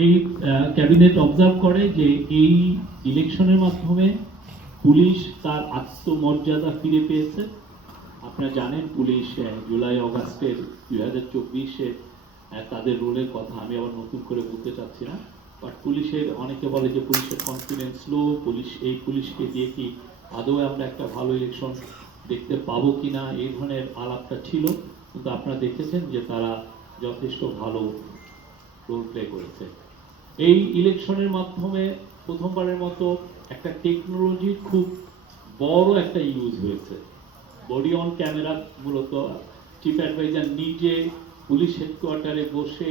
এই cabinet observe করে যে এই ইলেকশনের মাধ্যমে পুলিশ তার আত্মমর্যাদা ফিরে পেয়েছে। আপনারা জানেন পুলিশ জুলাই অগাস্টের 2024-এ তাদের রোলের কথা আমি আবার নতুন করে বলতে চাচ্ছি না, বাট পুলিশের অনেকে বলে যে পুলিশের কনফিডেন্স লো, পুলিশকে দিয়ে কি আদৌ আমরা একটা ভালো ইলেকশন দেখতে পাবো কিনা, এই ধরনের আলাপটা ছিল। কিন্তু আপনারা দেখেছেন যে তারা যথেষ্ট ভালো রোল প্লে করেছে। এই ইলেকশনের মাধ্যমে প্রথমবারের মতো একটা টেকনোলজির খুব বড় একটা ইউজ হয়েছে। বডি অন ক্যামেরা মূলত চিফ অ্যাডভাইজার নিজে পুলিশ হেডকোয়ার্টারে বসে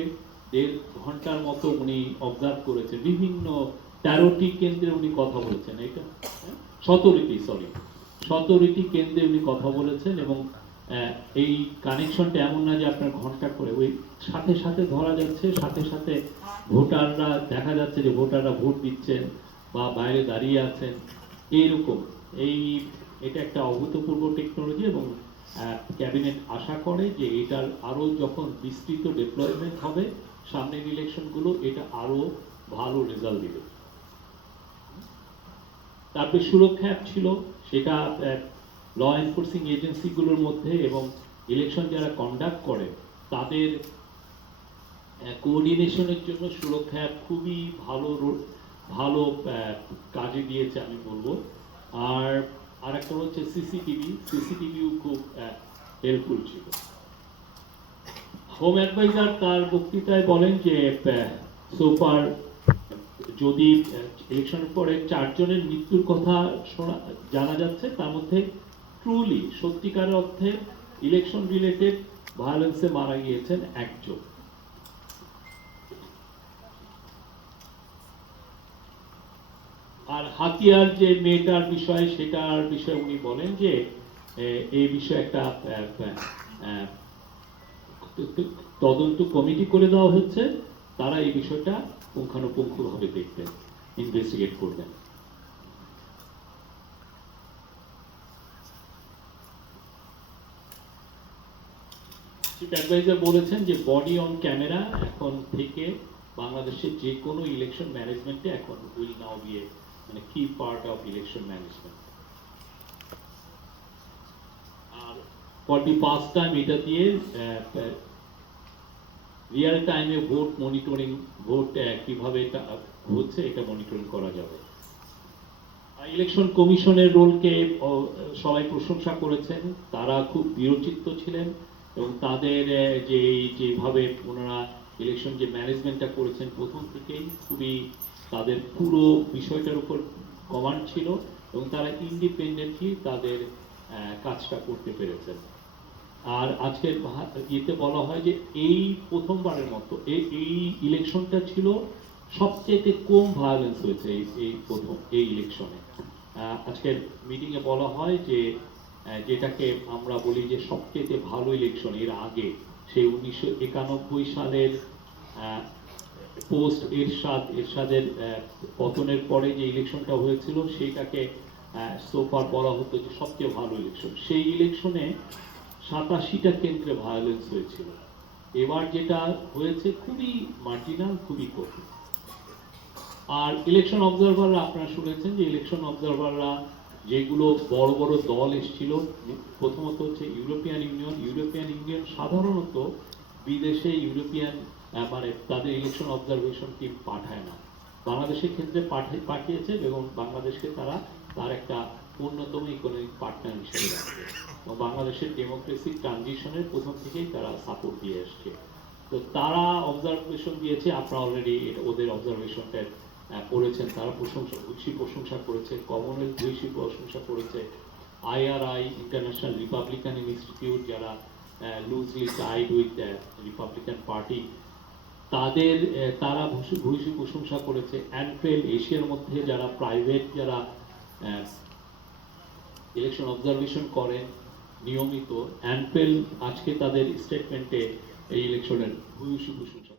1.5 ঘন্টার মতো উনি অবজার্ভ করেছেন, বিভিন্ন 13টি কেন্দ্রে উনি কথা বলেছেন। এটা 17টি কেন্দ্রে উনি কথা বলেছেন। এবং এই কানেকশনটা এমন না যে আপনার ঘন্টা করে, ওই সাথে সাথে ধরা যাচ্ছে, সাথে সাথে ভোটাররা দেখা যাচ্ছে যে ভোটাররা ভোট দিচ্ছেন বা বাইরে দাঁড়িয়ে আছেন এইরকম। এটা একটা অভূতপূর্ব টেকনোলজি এবং ক্যাবিনেট আশা করে যে এটার আরো যখন বিস্তৃত ডেপ্লয়মেন্ট হবে সামনের ইলেকশনগুলো, এটা আরো ভালো রেজাল্ট দিবে। তারপরে সুরক্ষা অ্যাপ ছিল, সেটা ল এনফোর্সিং এজেন্সিগুলোর মধ্যে এবং ইলেকশন যারা কন্ডাক্ট করে তাদের কোঅর্ডিনেশনের জন্য সুরক্ষা অ্যাপ খুবই ভালো কাজে দিয়েছে আমি বলবো। আর একটা হচ্ছে সিসিটিভিও খুব হেল্পফুল ছিল। হোম অ্যাডভাইজার তার বক্তৃতায় বলেন যে সোফার যদি ইলেকশনের পরে 4 জনের মৃত্যুর কথা জানা যাচ্ছে, তার মধ্যে ট্রুলি সত্যিকারের অর্থে ইলেকশন রিলেটেড ভায়োলেন্সে মারা গিয়েছেন 1 জন। আর হাতিয়ার যে মেয়েটার বিষয়, সেটার বিষয়ে উনি বলেন যে এই বিষয়ে একটা তদন্ত কমিটি করে দেওয়া হচ্ছে, তারা এই বিষয়টা পুঙ্খানুপুঙ্খভাবে দেখবেন, ইনভেস্টিগেট করবেন। চিফ অ্যাডভাইজার বলেছেন যে বডি অন ক্যামেরা এখন থেকে বাংলাদেশের যে কোনো ইলেকশন ম্যানেজমেন্টে এখন উইল নাও বি এ মানে কি পার্ট অফ ইলেকশন ম্যানেজমেন্ট। আর ফর দি ফার্স্ট টাইম এটা দিয়ে রিয়েল টাইমে ভোট মনিটরিং, ভোট কিভাবে এটা হচ্ছে এটা মনিটরিং করা যাবে। ইলেকশন কমিশনের রোলকে সবাই প্রশংসা করেছেন, তারা খুব দৃঢ়চিত্ত ছিলেন এবং তাদের যেভাবে ওনারা ইলেকশন যে ম্যানেজমেন্টটা করেছেন প্রথম থেকেই খুবই তাদের পুরো বিষয়টার উপর কমান্ড ছিল এবং তারা ইন্ডিপেন্ডেন্টলি তাদের কাজটা করতে পেরেছেন। আর আজকের ইয়েতে বলা হয় যে এই প্রথমবারের মতো এই ইলেকশনটা ছিল সবচেয়ে কম ভায়োলেন্স হয়েছে এই প্রথম এই ইলেকশনে। আজকের মিটিংয়ে বলা হয় যে যেটাকে আমরা বলি যে সবচেয়ে ভালো ইলেকশন এর আগে, সেই 1991 সালের পোস্ট এরশাদের পতনের পরে যে ইলেকশনটা হয়েছিল সেইটাকে সোফার বলা হতো যে সবচেয়ে ভালো ইলেকশন। সেই ইলেকশনে 87টা কেন্দ্রে ভায়োলেন্স হয়েছিল। এবার যেটা হয়েছে খুবই মার্জিনাল, খুবই কঠিন। আর ইলেকশন অবজারভাররা আপনারা শুনেছেন যে ইলেকশন অবজারভাররা যেগুলো বড় বড় দল এসেছিল, প্রথমত হচ্ছে ইউরোপিয়ান ইউনিয়ন সাধারণত বিদেশে মানে তাদের ইলেকশন অবজারভেশন টিম পাঠায় না, বাংলাদেশের ক্ষেত্রে পাঠিয়েছে এবং বাংলাদেশকে তারা তার একটা অন্যতম ইকোনমিক পার্টনার হিসেবে রাখবে এবং বাংলাদেশের ডেমোক্রেসি ট্রানজিশনের প্রথম থেকেই তারা সাপোর্ট দিয়ে আসছে। তো তারা অবজারভেশন দিয়েছে, আপনারা অলরেডি ওদের অবজারভেশনটা পড়েছেন, তারা প্রশংসা করেছে, কমনওয়েলথ ভূয়সী প্রশংসা করেছে, IRI ইন্টারন্যাশনাল রিপাবলিকান ইনস্টিটিউট যারা loosely Tide with Republican party, তারা ভূয়সী প্রশংসা করেছে। অ্যানফেল এশিয়ার মধ্যে যারা প্রাইভেট যারা ইলেকশন অবজারভেশন করেন নিয়মিত, অ্যানফেল আজকে তাদের স্টেটমেন্টে এই ইলেকশনের ভূয়সী প্রশংসা